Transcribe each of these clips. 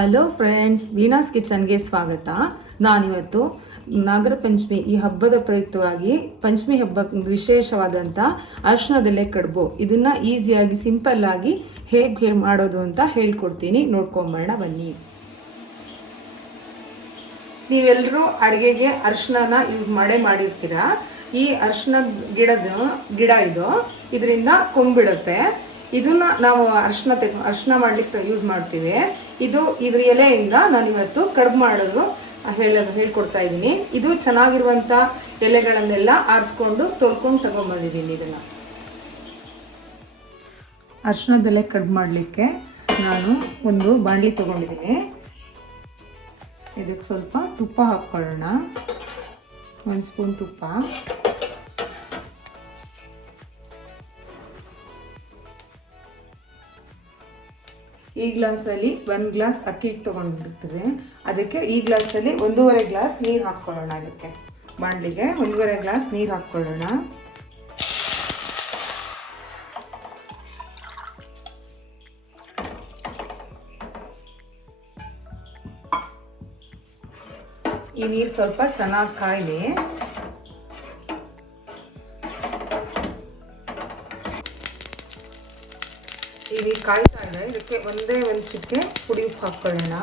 Hello friends ವೀಣಾಸ್ ಕಿಚನ್ಗೆ ಸ್ವಾಗತ. ನಾನಿವತ್ತು ನಾಗರ ಪಂಚಮಿ ಈ ಹಬ್ಬದ ಪ್ರಯುಕ್ತವಾಗಿ ಪಂಚಮಿ ಹಬ್ಬ ವಿಶೇಷವಾದಂಥ ಅರ್ಶನದಲ್ಲೇ ಕಡುಬು. ಇದನ್ನ ಈಸಿಯಾಗಿ ಸಿಂಪಲ್ ಆಗಿ ಹೇಗೆ ಮಾಡೋದು ಅಂತ ಹೇಳ್ಕೊಡ್ತೀನಿ. ನೋಡ್ಕೊಂಬೋಣ ಬನ್ನಿ. ನೀವೆಲ್ಲರೂ ಅಡುಗೆಗೆ ಅರ್ಶನನ ಯೂಸ್ ಮಾಡೇ ಮಾಡಿರ್ತೀರಾ? ಈ ಅರಿಶಿನ ಗಿಡದ ಗಿಡ ಇದು, ಇದರಿಂದ ಕೊಂಬಿಡುತ್ತೆ. ಇದನ್ನ ನಾವು ಅರ್ಶನ ತೆಗ್ ಅರ್ಶನ ಮಾಡ್ಲಿಕ್ಕೆ ಯೂಸ್ ಮಾಡ್ತೀವಿ. ಇದು ಇದ್ರ ಎಲೆಯಿಂದ ನಾನು ಇವತ್ತು ಕಡುಬು ಮಾಡೋದು ಹೇಳೋದು ಹೇಳ್ಕೊಡ್ತಾ ಇದ್ದೀನಿ. ಇದು ಚೆನ್ನಾಗಿರುವಂಥ ಎಲೆಗಳನ್ನೆಲ್ಲ ಆರಿಸ್ಕೊಂಡು ತೊಳ್ಕೊಂಡು ತಗೊಂಬಂದಿದ್ದೀನಿ ಇದನ್ನು. ಅರ್ಶನದಲ್ಲೇ ಕಡ್ಬು ಮಾಡಲಿಕ್ಕೆ ನಾನು ಒಂದು ಬಾಂಡ್ಲಿ ತೊಗೊಂಡಿದ್ದೀನಿ. ಇದಕ್ಕೆ ಸ್ವಲ್ಪ ತುಪ್ಪ ಹಾಕ್ಕೊಳ್ಳೋಣ. ಒಂದು ಸ್ಪೂನ್ ತುಪ್ಪ. ಈ ಗ್ಲಾಸಲ್ಲಿ ಒಂದು ಗ್ಲಾಸ್ ಅಕ್ಕಿ ಹಿಟ್ಟು ತೊಗೊಂಡಿರ್ತದೆ ಅದಕ್ಕೆ ಈ ಗ್ಲಾಸಲ್ಲಿ ಒಂದೂವರೆ ಗ್ಲಾಸ್ ನೀರು ಹಾಕ್ಕೊಳ್ಳೋಣ ಅದಕ್ಕೆ ಬಾಣಲಿಗೆ ಒಂದೂವರೆ ಗ್ಲಾಸ್ ನೀರು ಹಾಕ್ಕೊಳ್ಳೋಣ. ಈ ನೀರು ಸ್ವಲ್ಪ ಚೆನ್ನಾಗಿ ಕಾಯಿಲಿ. ಕಾಯ್ತಾ ಇದೆ ಇದಕ್ಕೆ ಒಂದೇ ಒಂದು ಚಿಟಿಕೆ ಪುಡಿ ಉಪ್ಪು ಹಾಕ್ಕೊಳ್ಳೋಣ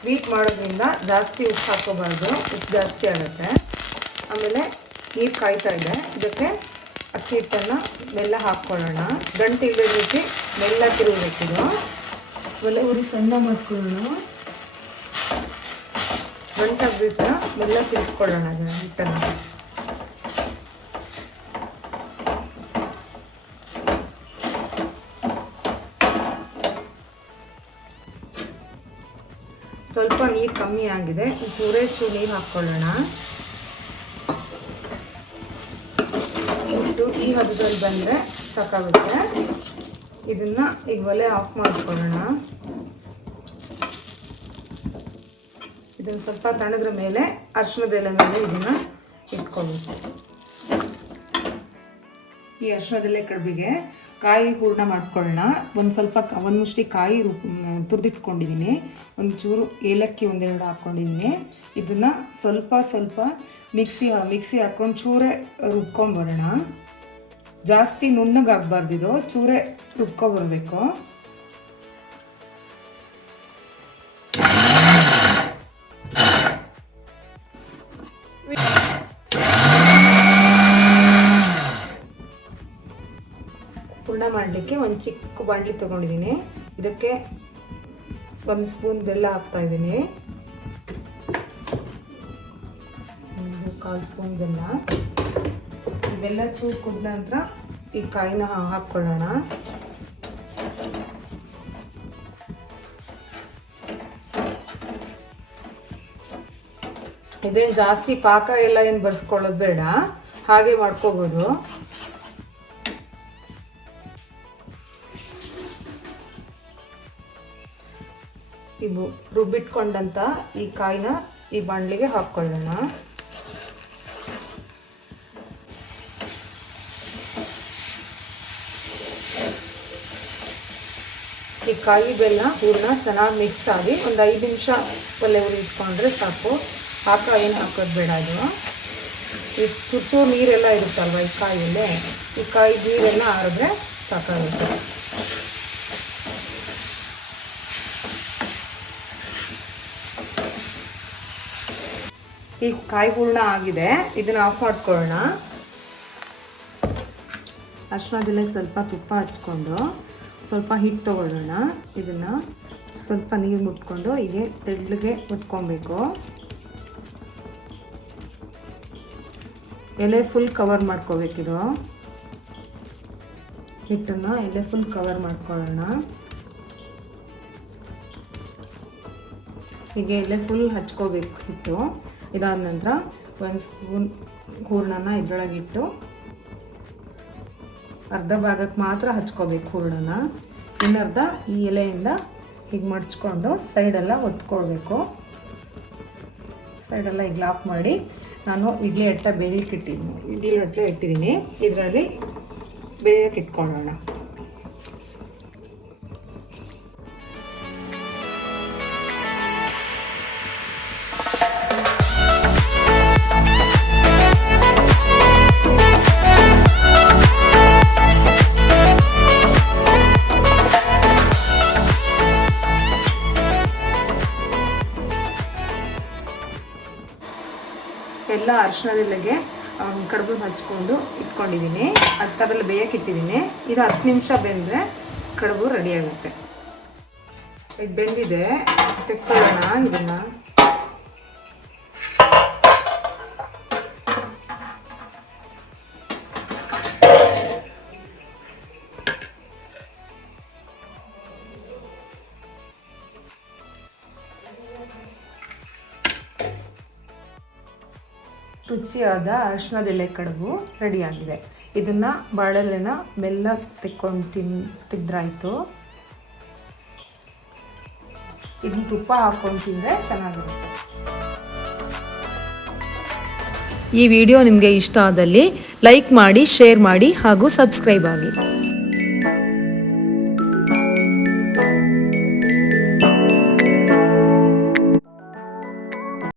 ಸ್ವೀಟ್ ಮಾಡೋದ್ರಿಂದ ಜಾಸ್ತಿ ಉಪ್ಪು ಹಾಕೋಬಾರ್ದು ಉಪ್ಪು ಜಾಸ್ತಿ ಆಗುತ್ತೆ. ಆಮೇಲೆ ನೀರು ಕಾಯ್ತಾ ಇದೆ ಇದಕ್ಕೆ ಅಕ್ಕಿ ಹಿಟ್ಟನ್ನು ಮೆಲ್ಲ ಹಾಕ್ಕೊಳ್ಳೋಣ. ಗಂಟು ಇಲ್ಲದ ರೀತಿ ಮೆಲ್ಲ ತಿರುಗಬೇಕಿದು ಆಮೇಲೆ ಉರಿ ಸಣ್ಣ ಮಾಡ್ಕೊಳ್ಳೋಣ. ಗಂಟಾಗ್ಬಿಟ್ಟು ಮೆಲ್ಲ ತಿರ್ಸ್ಕೊಳ್ಳೋಣ ಹಿಟ್ಟನ್ನು. ಸ್ವಲ್ಪ ನೀರು ಕಮ್ಮಿ ಆಗಿದೆ. ಚೂರೇ ಚೂರು ನೀರು ಹಾಕ್ಕೊಳ್ಳೋಣ ಇಟ್ಟು ಈ ಹದದಲ್ಲಿ ಬಂದರೆ ಸಾಕಾಗುತ್ತೆ. ಇದನ್ನ ಈಗ ಒಲೆ ಆಫ್ ಮಾಡ್ಕೊಳ್ಳೋಣ. ಇದನ್ನು ಸ್ವಲ್ಪ ತಣದ್ರ ಮೇಲೆ ಅರ್ಶಿಣದೆಲೆ ಮೇಲೆ ಇದನ್ನು ಇಟ್ಕೊಬೇಕು ಈ ಅಶ್ವದಲ್ಲೇ ಕಡುಬಿಗೆ ಕಾಯಿ ಹೂರ್ಣ ಮಾಡ್ಕೊಳ್ಳೋಣ ಒಂದು ಸ್ವಲ್ಪ ಒಂದು ಮುಷ್ಟಿ ಕಾಯಿ ತುರಿದಿಟ್ಕೊಂಡಿದ್ದೀನಿ ಒಂದು ಚೂರು ಏಲಕ್ಕಿ ಒಂದೆರಡು ಹಾಕ್ಕೊಂಡಿದ್ದೀನಿ ಇದನ್ನು ಸ್ವಲ್ಪ ಸ್ವಲ್ಪ ಮಿಕ್ಸಿ ಮಿಕ್ಸಿ ಹಾಕ್ಕೊಂಡು ಚೂರೇ ರುಬ್ಕೊಂಬರೋಣ ಜಾಸ್ತಿ ನುಣ್ಣಗಾಗಬಾರ್ದಿದು, ಚೂರೇ ರುಬ್ಕೊಬರ್ಬೇಕು ಪೂರ್ಣ ಮಾಡಲಿಕ್ಕೆ ಒಂದು ಚಿಕ್ಕ ಬಾಂಡ್ಲಿ ತೊಗೊಂಡಿದ್ದೀನಿ. ಇದಕ್ಕೆ ಒಂದು ಸ್ಪೂನ್ ಬೆಲ್ಲ ಹಾಕ್ತಾ ಇದ್ದೀನಿ. ಕಾಲು ಸ್ಪೂನ್ ಬೆಲ್ಲ. ಬೆಲ್ಲ ಚೂರು ಕುದ ನಂತರ ಈ ಕಾಯಿನ ಹಾಕ್ಕೊಳ್ಳೋಣ ಇದೇನು ಜಾಸ್ತಿ ಪಾಕ ಎಲ್ಲ ಏನು ಬರ್ಸ್ಕೊಳ್ಳೋದು ಬೇಡ. ಹಾಗೆ ಮಾಡ್ಕೋಬೋದು. ಇವು ರುಬ್ಬಿಟ್ಕೊಂಡಂಥ ಈ ಕಾಯಿನ ಈ ಬಾಣಲಿಗೆ ಹಾಕ್ಕೊಳ್ಳೋಣ. ಈ ಕಾಯಿ ಬೆಲ್ಲ ಹೂರ್ಣ ಚೆನ್ನಾಗಿ ಮಿಕ್ಸ್ ಆಗಿ ಒಂದು ಐದು ನಿಮಿಷ ಒಲೆ ಉರಿ ಇಟ್ಕೊಂಡ್ರೆ ಸಾಕು. ಆ ಕಾಯಿನ ಹಾಕೋದು ಬೇಡ ಇದು ಈ ಚುಚ್ಚು ನೀರೆಲ್ಲ ಇರುತ್ತಲ್ವ ಈ ಕಾಯಿಯಲ್ಲೇ? ಈ ಕಾಯಿ ನೀರೆಲ್ಲ ಆರಿದ್ರೆ ಸಾಕಾಗುತ್ತೆ. ಈ ಕಾಯಿ ಹೂರ್ಣ ಆಗಿದೆ. ಇದನ್ನ ಆಫ್ ಮಾಡ್ಕೊಳ್ಳೋಣ. ಅರ್ಶಿನದೆಲೆಗೆ ಸ್ವಲ್ಪ ತುಪ್ಪ ಹಚ್ಕೊಂಡು, ಸ್ವಲ್ಪ ಹಿಟ್ಟು ತೊಗೊಳ್ಳೋಣ. ಇದನ್ನು ಸ್ವಲ್ಪ ನೀರು ಮುಟ್ಕೊಂಡು ಹೀಗೆ ತೆಳ್ಳಗೆ ಮುಟ್ಕೊಬೇಕು. ಎಲೆ ಫುಲ್ ಕವರ್ ಮಾಡ್ಕೋಬೇಕಿದು. ಹಿಟ್ಟನ್ನು ಎಲೆ ಫುಲ್ ಕವರ್ ಮಾಡ್ಕೊಳ್ಳೋಣ. ಹೀಗೆ ಎಲೆ ಫುಲ್ ಹಚ್ಕೋಬೇಕು ಹಿಟ್ಟು. ಇದಾದ ನಂತರ ಒಂದು ಸ್ಪೂನ್ ಹೂರ್ಣನ ಇದ್ರೊಳಗಿಟ್ಟು ಅರ್ಧ ಭಾಗಕ್ಕೆ ಮಾತ್ರ ಹಚ್ಕೋಬೇಕು ಹೂರ್ಣನ. ಇನ್ನರ್ಧ ಈ ಎಲೆಯಿಂದ ಹೀಗೆ ಮಡ್ಚ್ಕೊಂಡು ಸೈಡೆಲ್ಲ ಒತ್ಕೊಳ್ಬೇಕು. ಸೈಡೆಲ್ಲ ಈಗ ಲಾಕ್ ಮಾಡಿ ನಾನು ಇಡ್ಲಿ ಅಟ್ಟ ಬೇಯಕ್ಕೆ ಇಟ್ಟಿದ್ದೀನಿ. ಇಡ್ಲಿ ಅಟ್ಟ ಇಟ್ಟಿದ್ದೀನಿ. ಇದರಲ್ಲಿ ಬೇಯಕ್ಕೆ ಇಟ್ಕೊಳ್ಳೋಣ. ಈ ಅರಿಶಿನದೆಲೆಗೆ ಕಡುಬು ಹಚ್ಕೊಂಡು ಇಟ್ಕೊಂಡಿದ್ದೀನಿ. ಅದು ಬೇಯಕ್ಕೆ ಇಟ್ಟಿದ್ದೀನಿ. ಇದು ಹತ್ತು ನಿಮಿಷ ಬೆಂದರೆ ಕಡುಬು ರೆಡಿ ಆಗುತ್ತೆ. ಇದು ಬೆಂದಿದೆ. ತೆಕ್ಕೊಳ್ಳೋಣ ಇದನ್ನು. ರುಚಿಯಾದ ಅರಿಶಿನದೆಲೆ ಕಡುಬು ರೆಡಿಯಾಗಿದೆ. ಇದನ್ನು ಬಾಳೆಲೆನ ಬೆಲ್ಲ ತೆಕ್ಕೊಂಡು ತಿನ್, ತೆಗ್ದ್ರಾಯ್ತು. ಇದನ್ನ ತುಪ್ಪ ಹಾಕ್ಕೊಂಡು ತಿಂದರೆ ಚೆನ್ನಾಗಿರುತ್ತೆ. ಈ ವಿಡಿಯೋ ನಿಮಗೆ ಇಷ್ಟ ಆದಲ್ಲಿ ಲೈಕ್ ಮಾಡಿ, ಶೇರ್ ಮಾಡಿ ಹಾಗೂ ಸಬ್ಸ್ಕ್ರೈಬ್ ಆಗಿ.